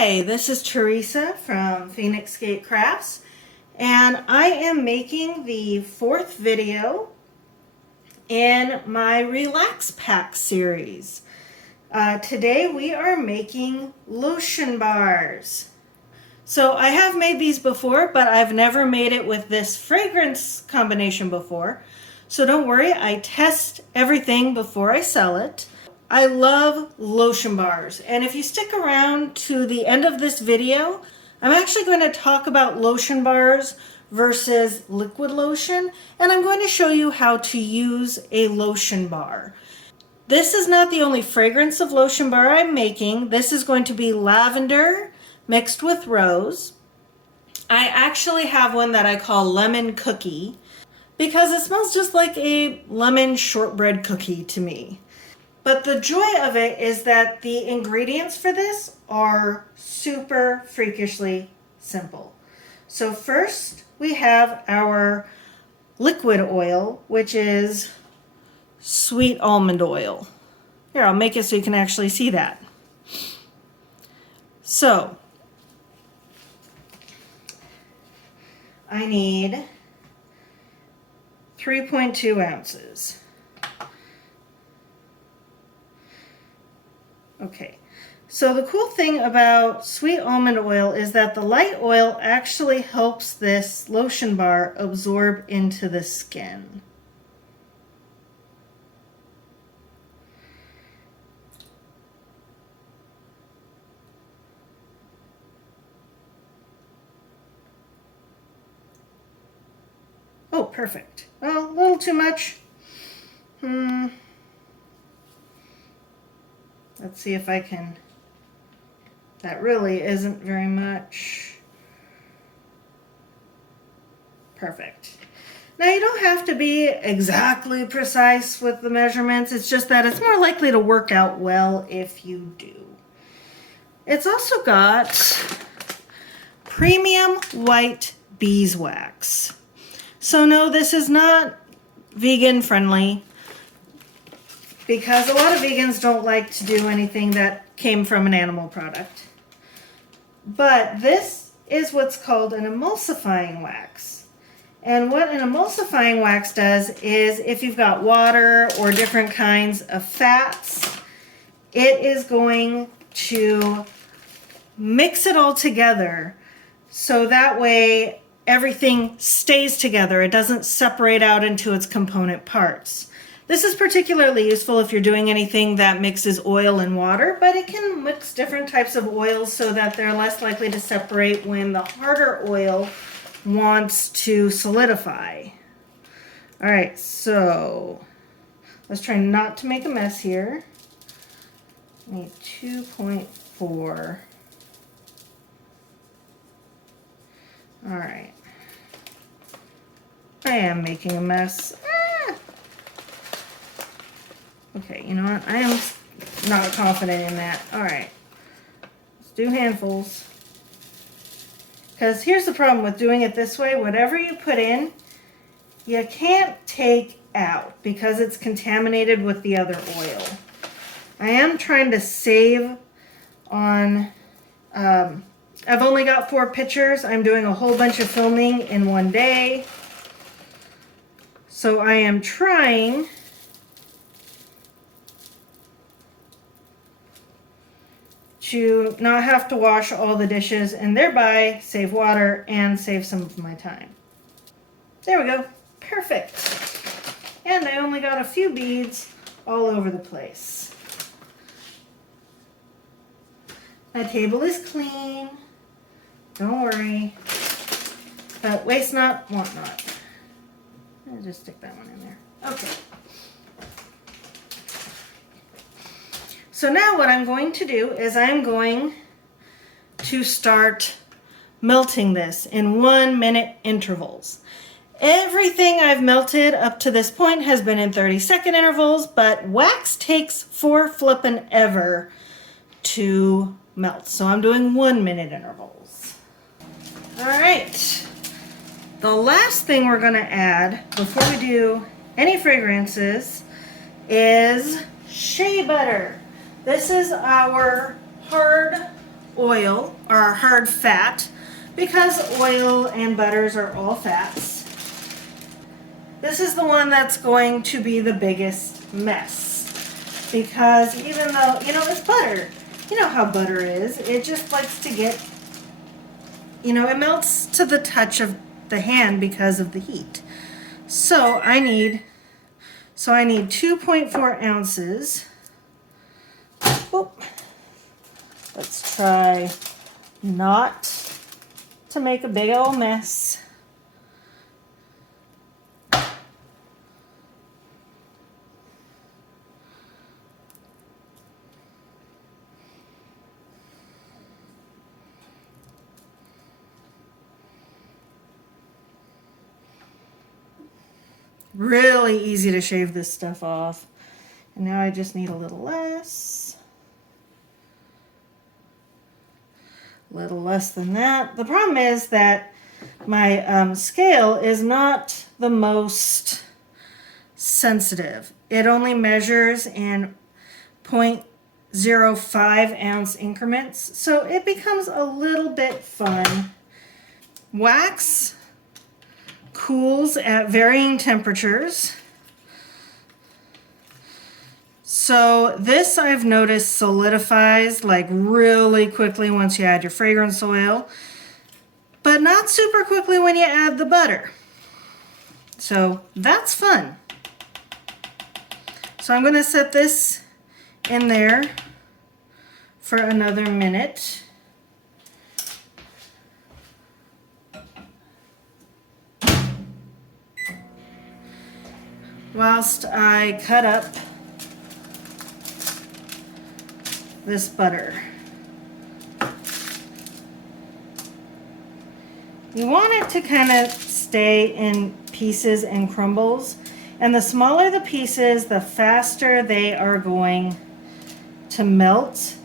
Hi, this is Teresa from Phoenix Gate Crafts, and I am making the fourth video in my Relax Pack series. Today we are making lotion bars. So I have made these before, but I've never made it with this fragrance combination before. So don't worry, I test everything before I sell it. I love lotion bars, and if you stick around to the end of this video, I'm actually going to talk about lotion bars versus liquid lotion, and I'm going to show you how to use a lotion bar. This is not the only fragrance of lotion bar I'm making. This is going to be lavender mixed with rose. I actually have one that I call lemon cookie because it smells just like a lemon shortbread cookie to me. But the joy of it is that the ingredients for this are super freakishly simple. So first we have our liquid oil, which is sweet almond oil. Here, I'll make it so you can actually see that. So I need 3.2 ounces. Okay, so the cool thing about sweet almond oil is that the light oil actually helps this lotion bar absorb into the skin. Oh, perfect. Well, a little too much. Let's see if I can, that really isn't very much. Perfect. Now you don't have to be exactly precise with the measurements, it's just that it's more likely to work out well if you do. It's also got premium white beeswax. So no, this is not vegan friendly, because a lot of vegans don't like to do anything that came from an animal product. But this is what's called an emulsifying wax. And what an emulsifying wax does is if you've got water or different kinds of fats, it is going to mix it all together so that way everything stays together. It doesn't separate out into its component parts. This is particularly useful if you're doing anything that mixes oil and water, but it can mix different types of oils so that they're less likely to separate when the harder oil wants to solidify. All right, so let's try not to make a mess here. I need 2.4. All right. I am making a mess. Okay, you know what? I am not confident in that. All right, let's do handfuls. Because here's the problem with doing it this way. Whatever you put in, you can't take out because it's contaminated with the other oil. I am trying to save on, I've only got 4 pictures. I'm doing a whole bunch of filming in one day. So I am trying to not have to wash all the dishes and thereby save water and save some of my time. There we go. Perfect. And I only got a few beads all over the place. My table is clean. Don't worry. But waste not, want not. I'll just stick that one in there. Okay. So now what I'm going to do is I'm going to start melting this in 1-minute intervals. Everything I've melted up to this point has been in 30-second intervals, but wax takes for flippin' ever to melt. So I'm doing 1-minute intervals. All right. The last thing we're gonna add before we do any fragrances is shea butter. This is our hard oil or hard fat, because oil and butters are all fats. This is the one that's going to be the biggest mess, because even though, you know, it's butter, you know how butter is, it just likes to get, you know, it melts to the touch of the hand because of the heat. So I need 2.4 ounces. Oh, let's try not to make a big old mess. Really easy to shave this stuff off. And now I just need a little less. A little less than that. The problem is that my scale is not the most sensitive. It only measures in 0.05 ounce increments, so it becomes a little bit fun. Wax cools at varying temperatures. So this, I've noticed, solidifies like really quickly once you add your fragrance oil, but not super quickly when you add the butter. So that's fun. So I'm going to set this in there for another minute. Whilst I cut up this butter. You want it to kind of stay in pieces and crumbles, and the smaller the pieces, the faster they are going to melt.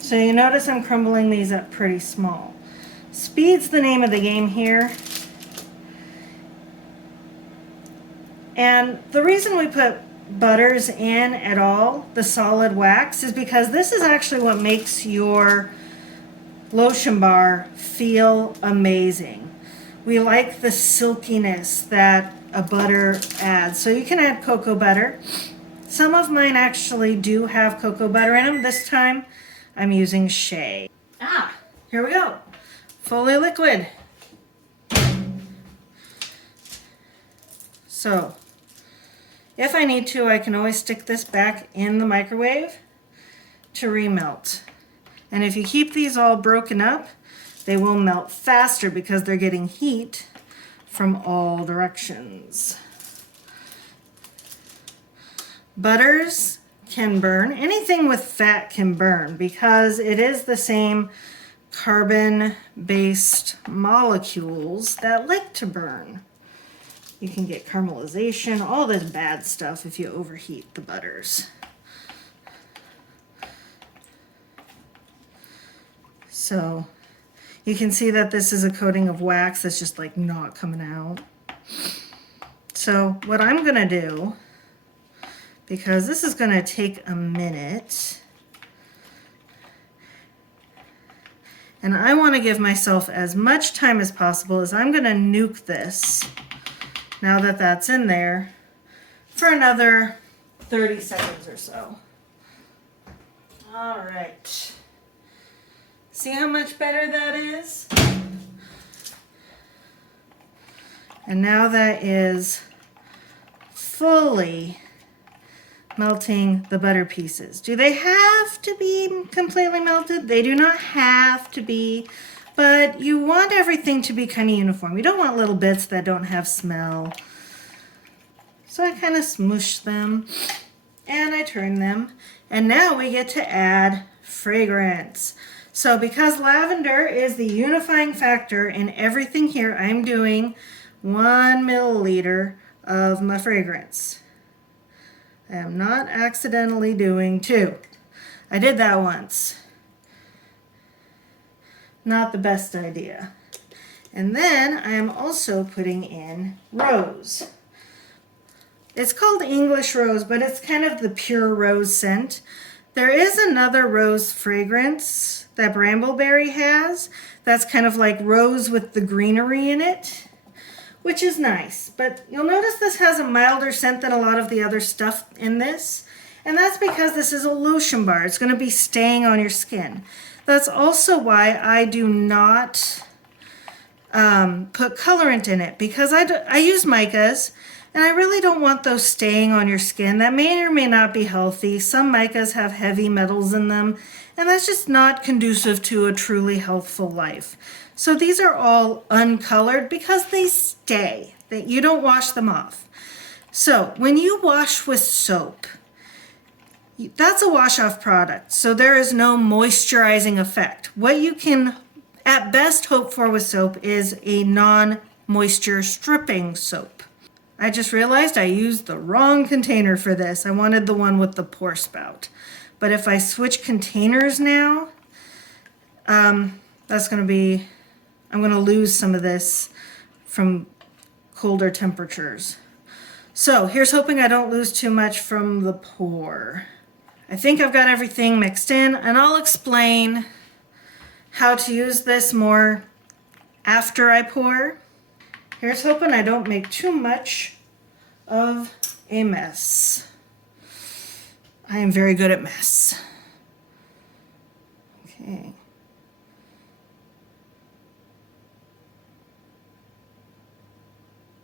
So you notice I'm crumbling these up pretty small. Speed's the name of the game here. And the reason we put butters in at all, the solid wax, is because this is actually what makes your lotion bar feel amazing. We like the silkiness that a butter adds. So you can add cocoa butter. Some of mine actually do have cocoa butter in them. This time I'm using shea. Here we go. Fully liquid. So, if I need to, I can always stick this back in the microwave to remelt. And if you keep these all broken up, they will melt faster because they're getting heat from all directions. Butters can burn. Anything with fat can burn because it is the same carbon-based molecules that like to burn. You can get caramelization, all this bad stuff if you overheat the butters. So you can see that this is a coating of wax that's just like not coming out. So what I'm gonna do, because this is gonna take a minute, and I wanna give myself as much time as possible, is I'm gonna nuke this, now that that's in there, for another 30 seconds or so. All right. See how much better that is? And now that is fully melting the butter pieces. Do they have to be completely melted? They do not have to be, but you want everything to be kind of uniform. You don't want little bits that don't have smell. So I kind of smoosh them and I turn them. And now we get to add fragrance. So because lavender is the unifying factor in everything here, I'm doing 1 milliliter of my fragrance. I am not accidentally doing 2. I did that once. Not the best idea. And then I am also putting in rose. It's called English rose, but it's kind of the pure rose scent. There is another rose fragrance that Brambleberry has that's kind of like rose with the greenery in it, which is nice. But you'll notice this has a milder scent than a lot of the other stuff in this. And that's because this is a lotion bar. It's going to be staying on your skin. That's also why I do not put colorant in it, because I use micas, and I really don't want those staying on your skin. That may or may not be healthy. Some micas have heavy metals in them, and that's just not conducive to a truly healthful life. So these are all uncolored because they stay. You don't wash them off. So when you wash with soap, that's a wash-off product, so there is no moisturizing effect. What you can at best hope for with soap is a non-moisture stripping soap. I just realized I used the wrong container for this. I wanted the one with the pour spout. But if I switch containers now, that's going to be, I'm going to lose some of this from colder temperatures. So here's hoping I don't lose too much from the pour. I think I've got everything mixed in, and I'll explain how to use this more after I pour. Here's hoping I don't make too much of a mess. I am very good at mess. Okay.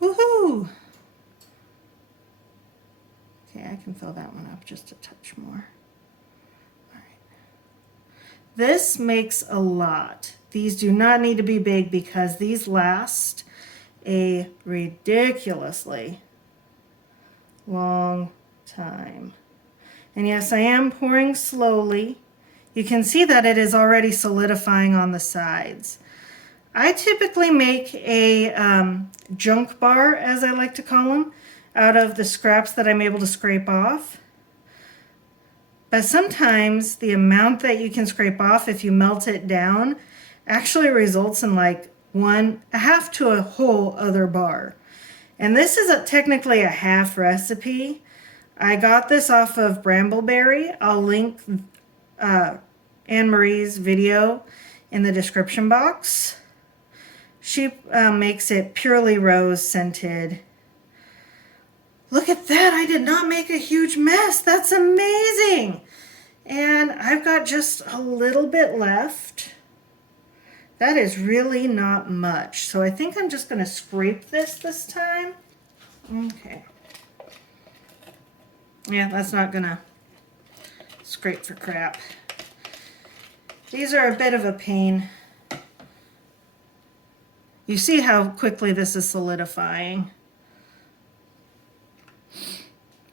Woohoo! Okay, I can fill that one up just a touch more. All right. This makes a lot. These do not need to be big because these last a ridiculously long time. And yes, I am pouring slowly. You can see that it is already solidifying on the sides. I typically make a junk bar, as I like to call them, out of the scraps that I'm able to scrape off. But sometimes the amount that you can scrape off, if you melt it down, actually results in like a half to a whole other bar. And this is technically a half recipe. I got this off of Brambleberry. I'll link Anne-Marie's video in the description box. She makes it purely rose scented. Look at that, I did not make a huge mess. That's amazing. And I've got just a little bit left. That is really not much. So I think I'm just gonna scrape this time. Okay. Yeah, that's not gonna scrape for crap. These are a bit of a pain. You see how quickly this is solidifying.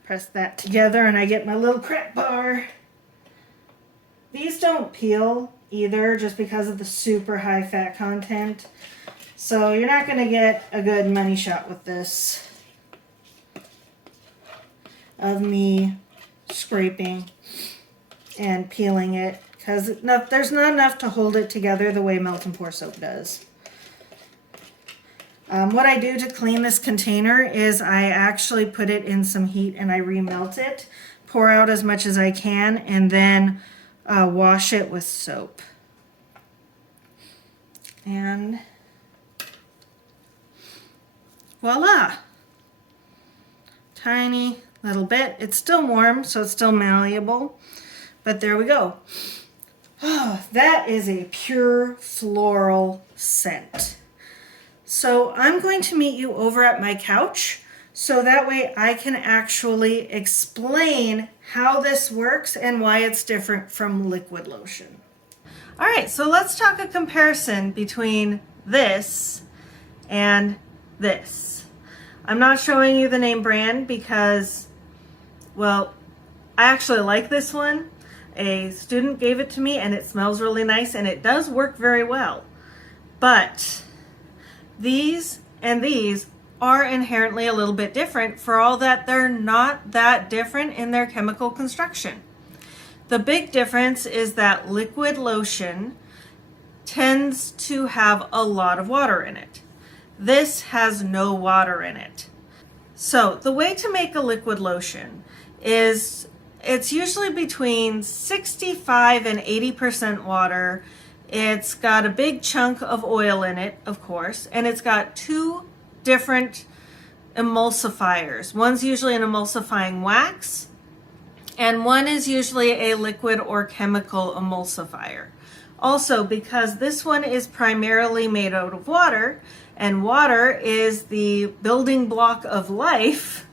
Press that together and I get my little crack bar. These don't peel either just because of the super high fat content. So you're not going to get a good money shot with this of me scraping and peeling it because there's not enough to hold it together the way melt and pour soap does. What I do to clean this container is I actually put it in some heat and I remelt it, pour out as much as I can, and then wash it with soap. And voila! Tiny little bit. It's still warm, so it's still malleable, but there we go. Oh, that is a pure floral scent. So I'm going to meet you over at my couch so that way I can actually explain how this works and why it's different from liquid lotion. All right, so let's talk a comparison between this and this. I'm not showing you the name brand because, well, I actually like this one. A student gave it to me and it smells really nice and it does work very well. But these and these are inherently a little bit different for all that they're not that different in their chemical construction. The big difference is that liquid lotion tends to have a lot of water in it. This has no water in it. So the way to make a liquid lotion is it's usually between 65 and 80% water. It's got a big chunk of oil in it, of course, and it's got two different emulsifiers. One's usually an emulsifying wax, and one is usually a liquid or chemical emulsifier. Also, because this one is primarily made out of water, and water is the building block of life,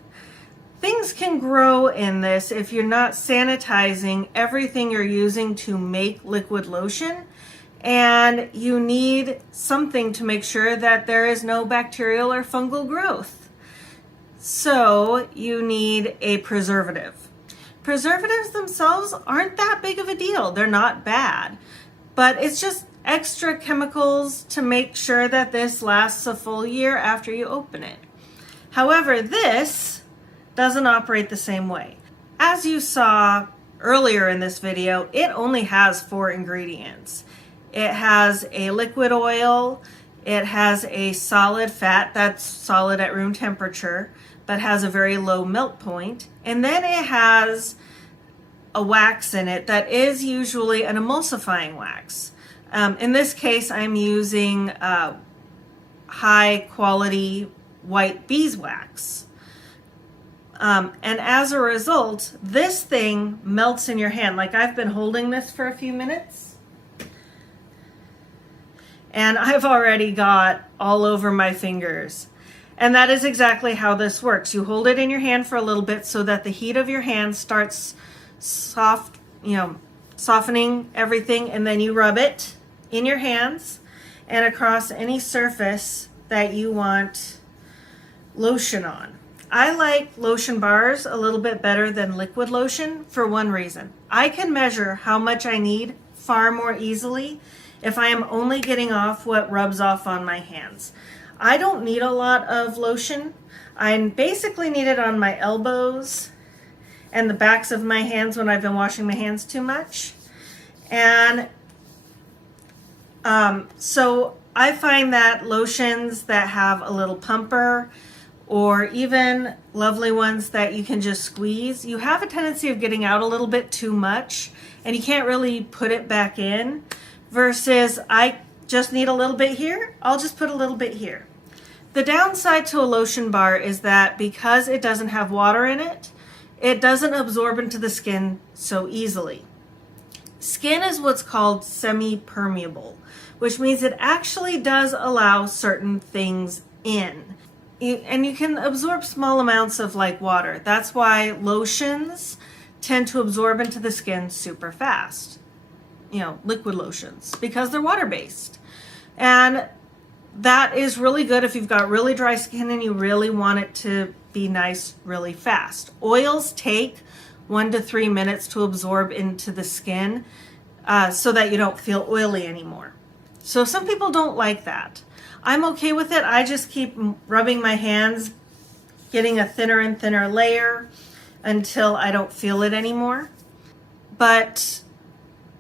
things can grow in this if you're not sanitizing everything you're using to make liquid lotion, and you need something to make sure that there is no bacterial or fungal growth. So you need a preservative. Preservatives themselves aren't that big of a deal. They're not bad, but it's just extra chemicals to make sure that this lasts a full year after you open it. However, this doesn't operate the same way. As you saw earlier in this video, it only has 4 ingredients. It has a liquid oil, it has a solid fat that's solid at room temperature, but has a very low melt point, and then it has a wax in it that is usually an emulsifying wax. In this case, I'm using high quality white beeswax. And as a result, this thing melts in your hand. Like, I've been holding this for a few minutes, and I've already got all over my fingers. And that is exactly how this works. You hold it in your hand for a little bit so that the heat of your hand starts softening everything, and then you rub it in your hands and across any surface that you want lotion on. I like lotion bars a little bit better than liquid lotion for one reason. I can measure how much I need far more easily if I am only getting off what rubs off on my hands. I don't need a lot of lotion. I basically need it on my elbows and the backs of my hands when I've been washing my hands too much. And so I find that lotions that have a little pumper, or even lovely ones that you can just squeeze, you have a tendency of getting out a little bit too much and you can't really put it back in, versus I just need a little bit here, I'll just put a little bit here. The downside to a lotion bar is that because it doesn't have water in it, it doesn't absorb into the skin so easily. Skin is what's called semi-permeable, which means it actually does allow certain things in. And you can absorb small amounts of like water. That's why lotions tend to absorb into the skin super fast. Liquid lotions, because they're water-based. And that is really good if you've got really dry skin and you really want it to be nice really fast. Oils take 1 to 3 minutes to absorb into the skin so that you don't feel oily anymore. So some people don't like that. I'm okay with it. I just keep rubbing my hands, getting a thinner and thinner layer until I don't feel it anymore. But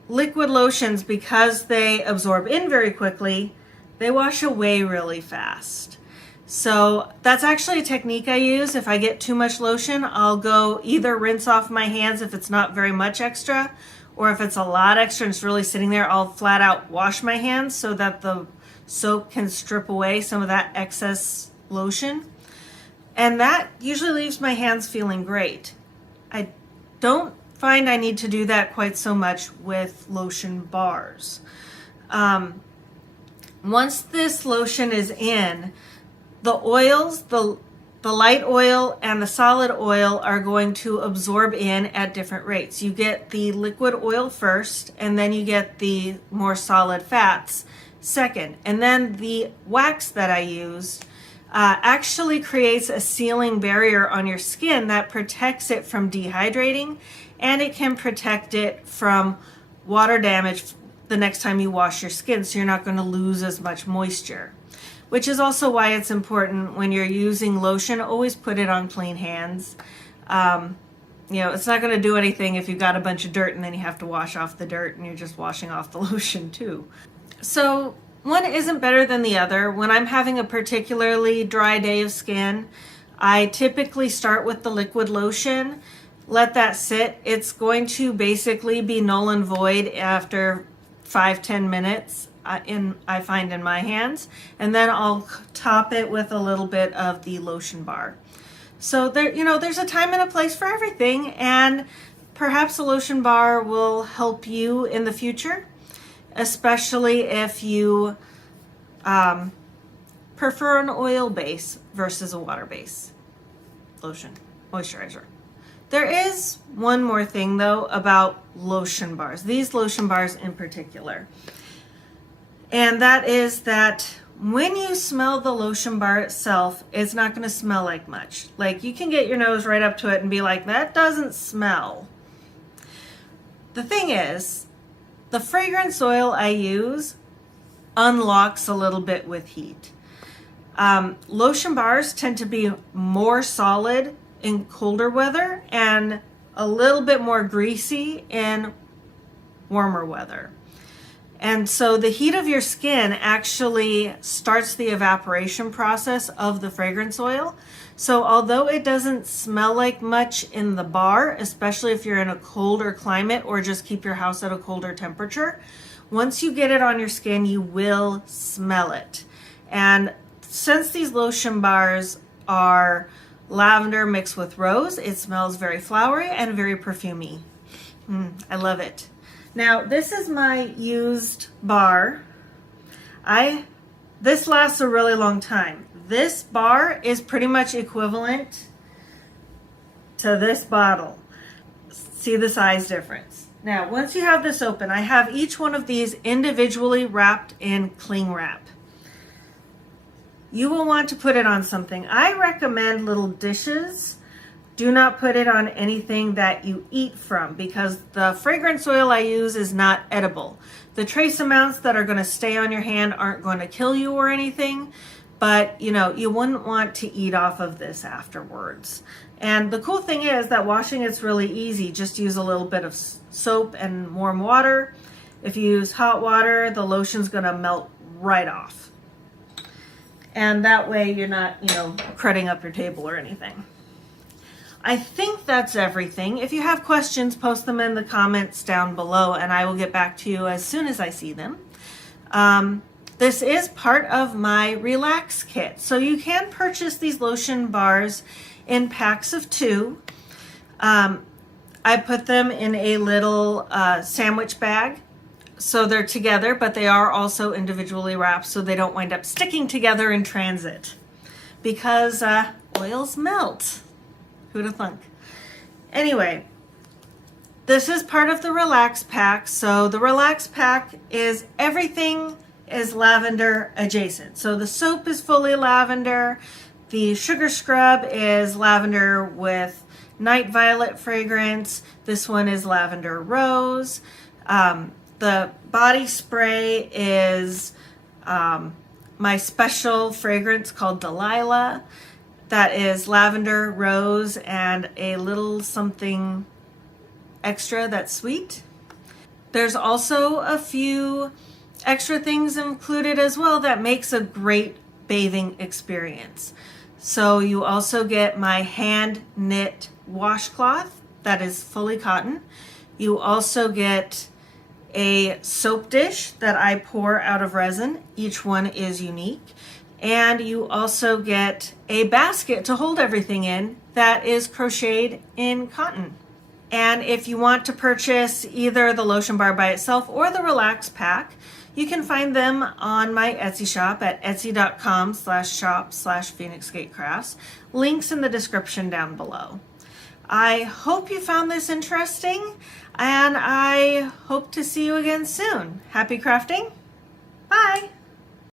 liquid lotions, because they absorb in very quickly, they wash away really fast. So that's actually a technique I use. If I get too much lotion, I'll go either rinse off my hands if it's not very much extra, or if it's a lot extra and it's really sitting there, I'll flat out wash my hands so that the soap can strip away some of that excess lotion. And that usually leaves my hands feeling great. I don't find I need to do that quite so much with lotion bars. Once this lotion is in, the oils, the light oil and the solid oil are going to absorb in at different rates. You get the liquid oil first, and then you get the more solid fats second. And then the wax that I use actually creates a sealing barrier on your skin that protects it from dehydrating, and it can protect it from water damage the next time you wash your skin, so you're not going to lose as much moisture. Which is also why it's important when you're using lotion, always put it on clean hands. It's not going to do anything if you've got a bunch of dirt and then you have to wash off the dirt and you're just washing off the lotion too. So one isn't better than the other. When I'm having a particularly dry day of skin, I typically start with the liquid lotion, let that sit. It's going to basically be null and void after 5-10 minutes I find in my hands, and then I'll top it with a little bit of the lotion bar. So there's a time and a place for everything, and perhaps a lotion bar will help you in the future, especially if you prefer an oil base versus a water base lotion moisturizer. There is one more thing though about lotion bars, these lotion bars in particular, and that is that when you smell the lotion bar itself, it's not going to smell like much. Like, you can get your nose right up to it and be like, that doesn't smell. The thing is, the fragrance oil I use unlocks a little bit with heat. Lotion bars tend to be more solid in colder weather and a little bit more greasy in warmer weather. And so the heat of your skin actually starts the evaporation process of the fragrance oil. So although it doesn't smell like much in the bar, especially if you're in a colder climate or just keep your house at a colder temperature, once you get it on your skin, you will smell it. And since these lotion bars are lavender mixed with rose, it smells very flowery and very perfumey. I love it. Now, this is my used bar. This lasts a really long time. This bar is pretty much equivalent to this bottle. See the size difference. Now, once you have this open, I have each one of these individually wrapped in cling wrap. You will want to put it on something. I recommend little dishes. Do not put it on anything that you eat from, because the fragrance oil I use is not edible. The trace amounts that are going to stay on your hand aren't going to kill you or anything, but you wouldn't want to eat off of this afterwards. And the cool thing is that washing it's really easy. Just use a little bit of soap and warm water. If you use hot water, the lotion's going to melt right off. And that way you're not, crudding up your table or anything. I think that's everything. If you have questions, post them in the comments down below and I will get back to you as soon as I see them. This is part of my Relax kit. So you can purchase these lotion bars in packs of 2. I put them in a little sandwich bag. So they're together, but they are also individually wrapped so they don't wind up sticking together in transit. Because oils melt. Who'd have thunk? Anyway, this is part of the Relax pack. So the Relax pack is everything is lavender adjacent. So the soap is fully lavender. The sugar scrub is lavender with night violet fragrance. This one is lavender rose. The body spray is my special fragrance called Delilah. That is lavender, rose, and a little something extra that's sweet. There's also a few extra things included as well that makes a great bathing experience. So you also get my hand knit washcloth that is fully cotton. You also get a soap dish that I pour out of resin. Each one is unique. And you also get a basket to hold everything in that is crocheted in cotton. And if you want to purchase either the lotion bar by itself or the Relax pack, you can find them on my Etsy shop at etsy.com/shop/PhoenixGateCrafts. Links in the description down below. I hope you found this interesting, and I hope to see you again soon. Happy crafting. Bye.